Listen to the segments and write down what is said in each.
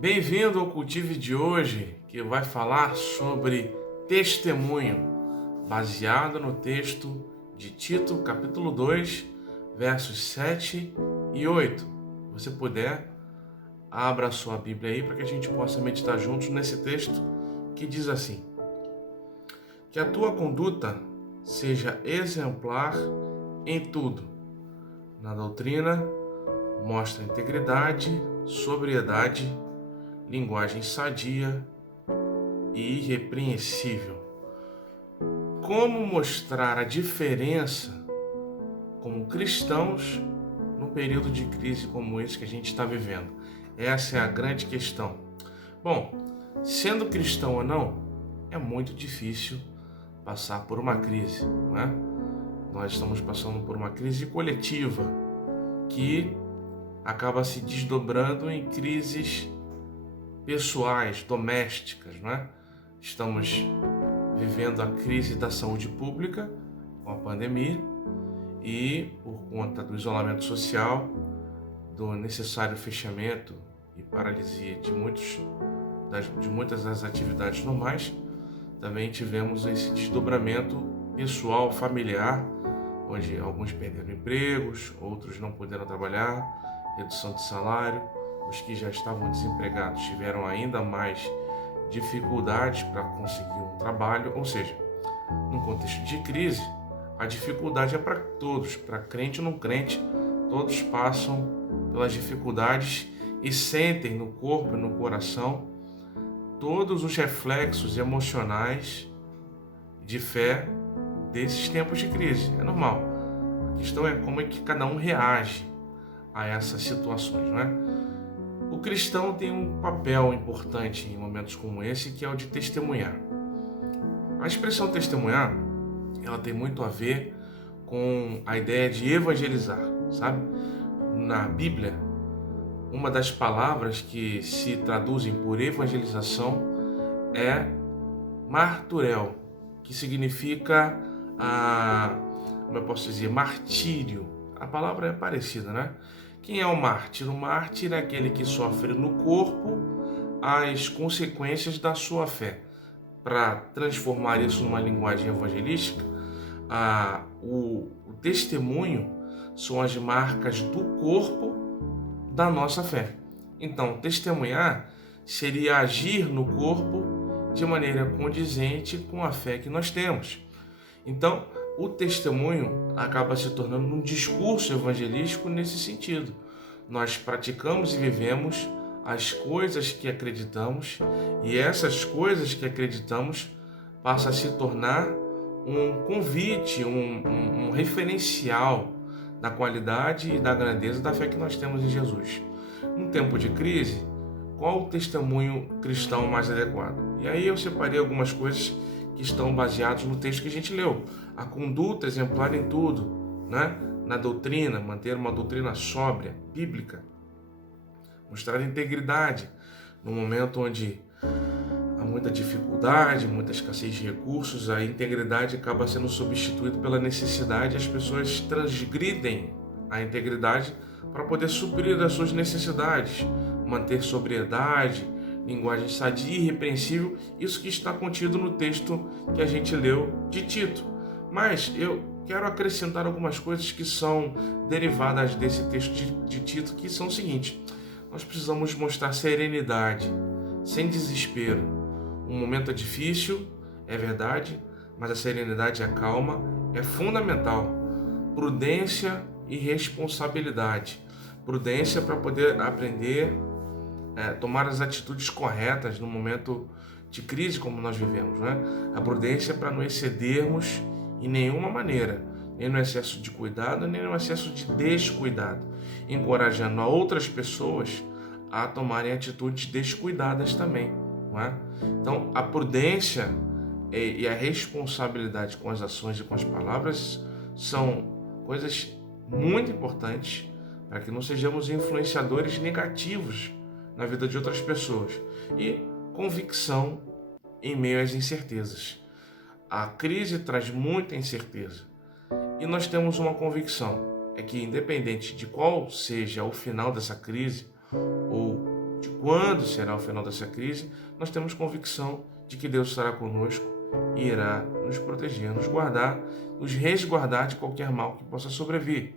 Bem-vindo ao Cultive de hoje, que vai falar sobre testemunho, baseado no texto de Tito, capítulo 2, versos 7 e 8. Se você puder, abra a sua Bíblia aí para que a gente possa meditar juntos nesse texto que diz assim: que a tua conduta seja exemplar em tudo. Na doutrina, mostra integridade, sobriedade, linguagem sadia e irrepreensível. Como mostrar a diferença como cristãos num período de crise como esse que a gente está vivendo? Essa é a grande questão. Bom, sendo cristão ou não, é muito difícil passar por uma crise, não é? Nós estamos passando por uma crise coletiva que acaba se desdobrando em crises pessoais, domésticas, não é? Estamos vivendo a crise da saúde pública com a pandemia e, por conta do isolamento social, do necessário fechamento e paralisia de muitas das atividades normais, também tivemos esse desdobramento pessoal, familiar, onde alguns perderam empregos, outros não puderam trabalhar, redução de salário. Os que já estavam desempregados tiveram ainda mais dificuldades para conseguir um trabalho, ou seja, num contexto de crise, a dificuldade é para todos, para crente ou não crente, todos passam pelas dificuldades e sentem no corpo e no coração todos os reflexos emocionais de fé desses tempos de crise. É normal. A questão é como é que cada um reage a essas situações, não é? O cristão tem um papel importante em momentos como esse, que é o de testemunhar. A expressão testemunhar, ela tem muito a ver com a ideia de evangelizar, sabe? Na Bíblia, uma das palavras que se traduzem por evangelização é marturel, que significa, como eu posso dizer, martírio. A palavra é parecida, né? Quem é o mártir? O mártir é aquele que sofre no corpo as consequências da sua fé. Para transformar isso numa linguagem evangelística, o testemunho são as marcas do corpo da nossa fé. Então, testemunhar seria agir no corpo de maneira condizente com a fé que nós temos. Então, o testemunho acaba se tornando um discurso evangelístico nesse sentido. Nós praticamos e vivemos as coisas que acreditamos, e essas coisas que acreditamos passam a se tornar um convite, um referencial da qualidade e da grandeza da fé que nós temos em Jesus. Num tempo de crise, qual o testemunho cristão mais adequado? E aí eu separei algumas coisas que estão baseadas no texto que a gente leu. A conduta exemplar em tudo, né? Na doutrina, manter uma doutrina sóbria, bíblica. Mostrar integridade no momento onde há muita dificuldade, muita escassez de recursos, a integridade acaba sendo substituída pela necessidade, as pessoas transgridem a integridade para poder suprir as suas necessidades, manter sobriedade, linguagem sadia e irrepreensível, isso que está contido no texto que a gente leu de Tito. Mas eu quero acrescentar algumas coisas que são derivadas desse texto de Tito, que são o seguinte: nós precisamos mostrar serenidade, sem desespero. Um momento é difícil, é verdade, mas a serenidade e a calma é fundamental. Prudência e responsabilidade. Prudência para poder aprender, tomar as atitudes corretas no momento de crise como nós vivemos, né? A prudência para não excedermos em nenhuma maneira, nem no excesso de cuidado, nem no excesso de descuidado, encorajando a outras pessoas a tomarem atitudes descuidadas também, não é? Então, a prudência e a responsabilidade com as ações e com as palavras são coisas muito importantes para que não sejamos influenciadores negativos na vida de outras pessoas. E convicção em meio às incertezas. A crise traz muita incerteza e nós temos uma convicção, é que independente de qual seja o final dessa crise ou de quando será o final dessa crise, nós temos convicção de que Deus estará conosco e irá nos proteger, nos guardar, nos resguardar de qualquer mal que possa sobrevir.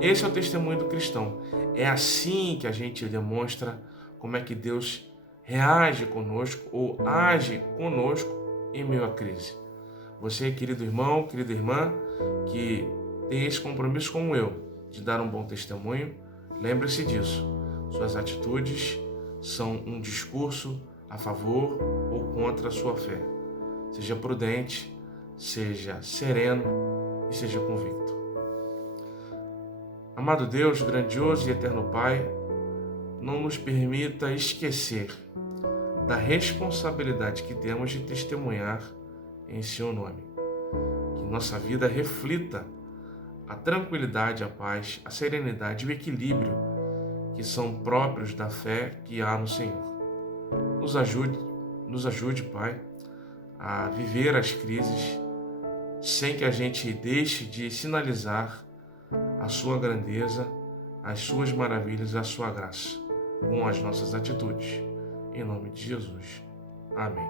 Esse é o testemunho do cristão. É assim que a gente demonstra como é que Deus reage conosco ou age conosco em meio à crise. Você, querido irmão, querida irmã, que tem esse compromisso como eu, de dar um bom testemunho, lembre-se disso. Suas atitudes são um discurso a favor ou contra a sua fé. Seja prudente, seja sereno e seja convicto. Amado Deus, grandioso e eterno Pai, não nos permita esquecer da responsabilidade que temos de testemunhar em Seu nome. Que nossa vida reflita a tranquilidade, a paz, a serenidade e o equilíbrio que são próprios da fé que há no Senhor. Nos ajude, Pai, a viver as crises sem que a gente deixe de sinalizar a Sua grandeza, as Suas maravilhas, a Sua graça, com as nossas atitudes. Em nome de Jesus. Amém.